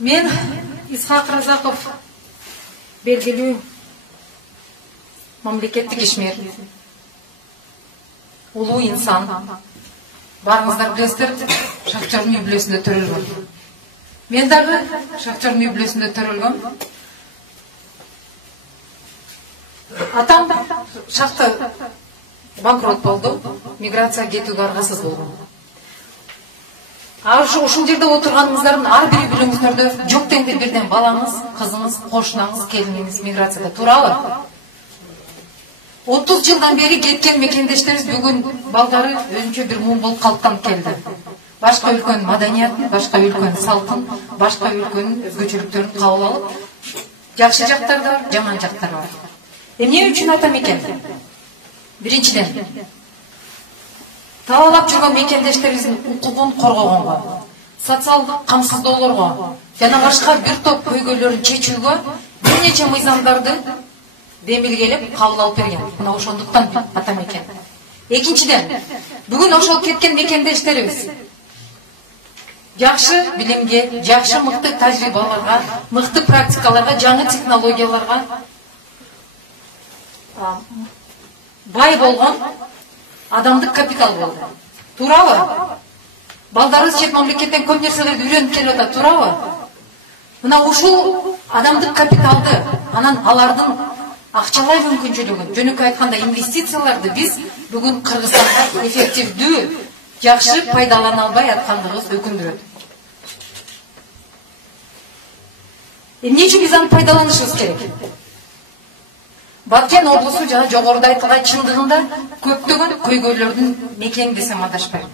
Мен Исхак Разаков, белгилүү мамлекеттик ишмер, улуу инсан. Барыңыздар билесиздер, Шахчардын үй бүлөсүндө төрөлгөм. Мен дагы Шахчардын үй бүлөсүндө төрөлгөм. Атам шахта банкрот болду, миграция кетүүгө аргасыз болгон. Ушул жерде отурганыңыздардын ар бири билиңиздерде жок дегенде бирден балаңыз, кызыңыз, кошунаңыз, келиниңиз миграцияда туурабы? 30 жылдан бери кеткен мекендештерибиз бүгүн балдары өзүнчө бир муун болуп калыптанып келди. Башка өлкөнүн маданиятын, башка өлкөнүн салтын, башка өлкөнүн өзгөчөлүктөрүн кабыл алып, жакшы жактары бар, жаман жактары бар. Эмне үчүн айтам экен? Биринчиден, талаалап жүргөн мекендештерибиздин укугун коргогонго, социалдык камсыздоолорго жана башка бир топ көйгөйлөрүн чечүүгө бир нече мыйзамдарды демилгелеп кабыл алып берген. Мына ошондуктан атам экен. Экинчиден, бүгүн ошол кеткен мекендештерибиз жакшы билимге, жакшы мыкты тажрыйбаларга, мыкты практикаларга, жаңы технологияларга бай болгон адамдык капитал болду. Туурабы? Балдарыбыз чет мамлекеттен көп нерселерди үйрөнүп келип атат, туурабы? Мына ушул адамдык капиталды, анан алардын акчалай мүмкүнчүлүгүн, жөнөкөй айтканда инвестицияларды биз бүгүн Кыргызстанда эффективдүү, жакшы пайдалана албай аткандыгыбыз өкүндүрөт. Эмне үчүн биз аны пайдаланышыбыз керек? Баткен облусу жана жогоруда айтылган чындыгында көптөгөн көйгөйлөрдүн мекени десем адашпайм.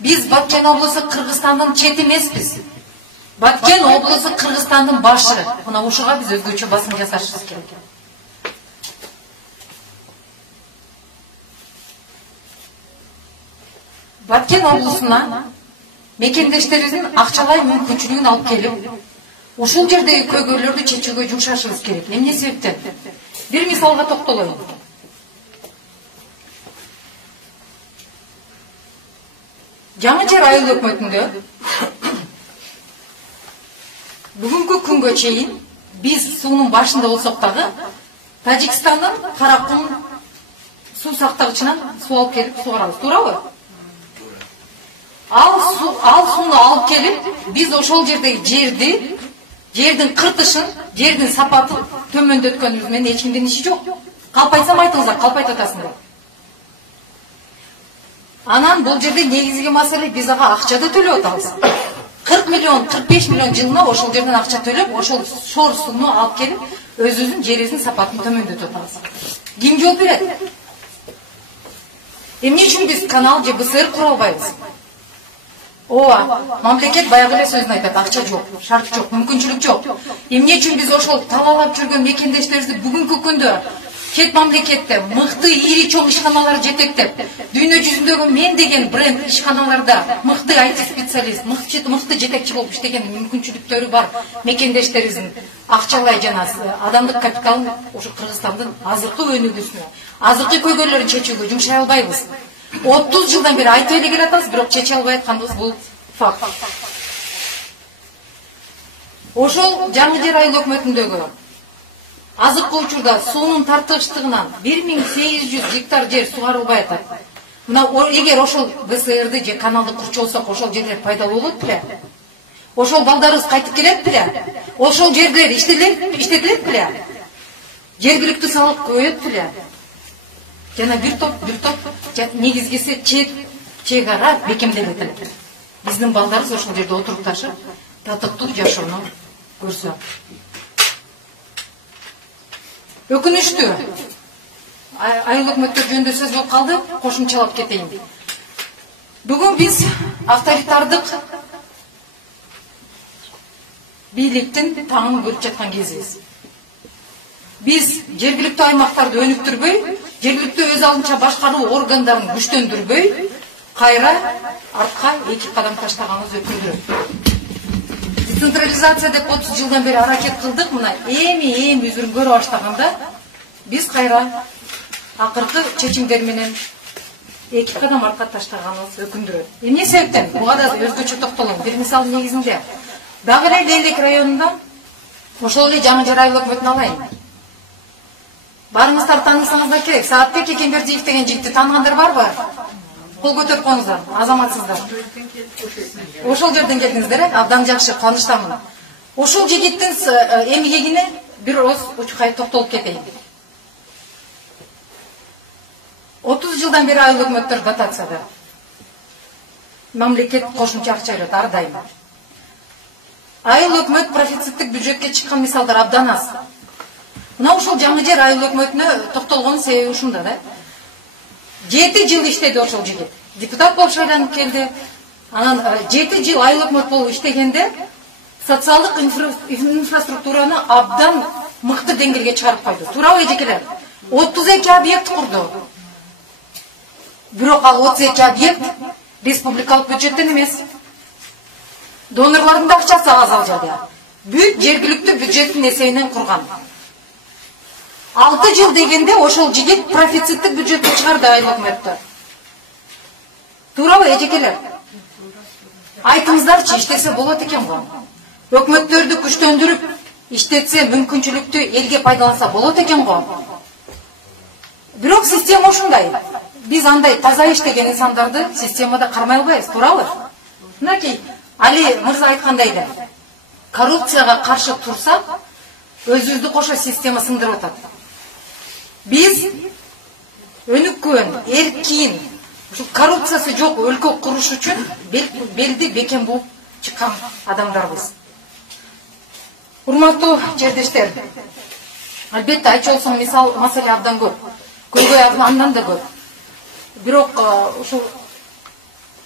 Биз Баткен облусу Кыргызстандын чети эмеспиз. Баткен облусу Кыргызстандын башы. Мына ушуга биз өзгөчө басым жасашыбыз керек. Баткен облусуна мекендештерибиздин акчалай мүмкүнчүлүгүн алып келип, ушул жердеги көйгөйлөрдү чечүүгө жумшашыбыз керек. Эмне себептен? Бир мисалга токтолоюн. Жаңы Жер айыл өкмөтүндө бүгүнкү күнгө чейин биз суунун башында болсок дагы Тажикстандын Каракум суу сактагычынан суу алып келип сугарабыз, туурабы? Ал сууну алып келип, биз ошол жердеги жердин кыртышын, жердин сапатын төмөндөткөнүбүз менен эч кимдин иши жок. Калпайтсам айтыңыздар, калпайт атасыңдар. Анан бул жерде негизги маселе биз ага акчады төлөп атабыз. 40 миллион, 45 миллион жылына ошол жерден акча төлөп, ошол шор сууну алып келип, өзүбүздүн жерибиздин сапатын төмөндөтүп атабыз. Ким жооп берет? Эмне үчүн биз канал же БСР кура албайбыз? Мамлекет баягы эле сөзүн айтат, акча жок, шарт жок, мүмкүнчүлүк жок. Эмне үчүн биз ошол талаалап жүргөн мекендештерибизди бүгүнкү күндө чет мамлекетте мыкты ири чоң ишканалар жетектеп, дүйнө жүзүндөгү мен деген бренд ишканаларда мыкты IT специалист, мыкты жетекчи болуп иштеген мүмкүнчүлүктөрү бар мекендештерибиздин акчалай жана адамдык капиталын ошо Кыргызстандын азыркы өнүгүүсүнө, азыркы көйгөйлөрүн чечүүгө жумшай албайбыз. 30 жылдан бери айтып эле келатабыз, бирок чече албай атканыбыз бул факт. Ошол Жаңы Жер айыл өкмөтүндөгү азыркы учурда суунун тартыштыгынан 1800 гектар жер сугарылбай атат. Мына эгер ошол БСРди же каналды курчу болсок, ошол жерлер пайдалуу болот беле? Ошол балдарыбыз кайтып келет беле? Ошол жерлер иштетилет беле? Жергиликтүү салык көбөйөт беле? Жана бир топ негизгиси чек ара бекемделет эле. Биздин балдарыбыз ошол жерде отуруп ташып, татыктуу жашоону көрсө. Өкүнүчтүү. Айыл өкмөттөр жөнүндө сөз болуп калды, кошумчалап кетейин. Бүгүн биз авторитардык бийликтин таңын көрүп жаткан кезибиз. Биз жергиликтүү аймактарды өнүктүрбөй, жергиликтүү өз алдынча башкаруу органдарын күчтөндүрбөй, кайра артка 2 кадам таштаганыбыз өкүндүрөт. Децентрализация деп 30 жылдан бери аракет кылдык, мына эми өзүрүн көрө баштаганда биз кайра акыркы чечимдер менен 2 кадам артка таштаганыбыз өкүндүрөт. Эмне себептен? Буга да өзгөчө токтолом. Бир мисал негизинде Дагы эле Лейлек районунда ошол эле жаңы жер айыл өкмөтүн алайын. Барыңыздар таанысаңыздар керек. Саатбек Экембердиев деген жигитти тааныгандар барбы? Кол көтөрүп коюңуздар, азаматсыздар. Ошол жерден келдиңиздер, абдан жакшы, кубанычтамын. Ошол жигиттин эмгегине бир ооз учкай токтолуп кетейин. 30 жылдан бери айыл өкмөттөр дотацияда. Мамлекет кошумча акча берет ар дайым. Айыл өкмөт профициттик бюджетке чыккан мисалдар абдан аз. Мына ушул жаңы жер айыл өкмөтүнө токтолгонун себеби ушунда да. 7 жыл иштеди ошол жигит. Депутат болуп шайланып келди. Анан 7 жыл айыл өкмөт болуп иштегенде социалдык инфраструктураны абдан мыкты деңгээлге чыгарып койду. Туурабы эжекелер? 32 объект курду. Бирок ал 32 объект республикалык бюджеттен эмес. Донорлордун да акчасы аз ал жерде. Бүт жергиликтүү бюджеттин эсебинен курган. 6 жыл дегенде ошол жигит профициттик бюджетти чыгарды айыл өкмөттө. Туурабы эжекелер? Айтыңыздарчы, иштесе болот экен го. Өкмөттөрдү күчтөндүрүп, иштетсе, мүмкүнчүлүктү элге пайдаланса болот экен го. Бирок система ушундай. Биз андай таза иштеген инсандарды системада кармай албайбыз, туурабы? Мынакей Али мырза айткандай эле. Коррупцияга каршы турсак, өзүбүздү кошо система сындырып атат. Биз өнүккөн, эркин, коррупциясы жок өлкө куруш үчүн белди бекем бууп чыккан адамдарбыз. Урматтуу жердештер, албетте айтчу болсоң маселе абдан көп. Көйгөй андан да көп. Бирок ушул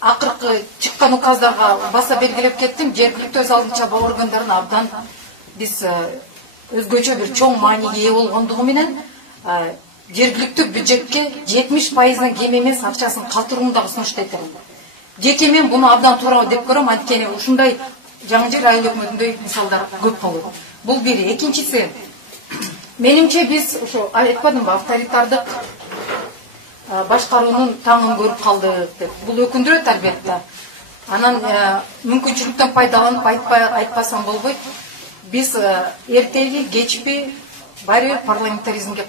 акыркы чыккан указдарга баса белгилеп кеттим. Жергиликтүү өз алдынча органдарын абдан биз өзгөчө бир чоң мааниге ээ болгондугу менен жергиликтүү бюджетке 70%-дан кем эмес акчасын калтырууну дагы сунуш этем. Жеке мен буну абдан туура деп көрөм, анткени ушундай жаңы жер айыл өкмөтүндөй мисалдар көп болот. Бул бири. Экинчиси, менимче биз ушу айтпадымбы, авторитардык башкаруунун таңын көрүп калдык деп. Бул өкүндүрөт албетте. Анан мүмкүнчүлүктөн пайдаланып айтпасам болбойт. Биз эртеби, кечпи баары бир парламентаризмге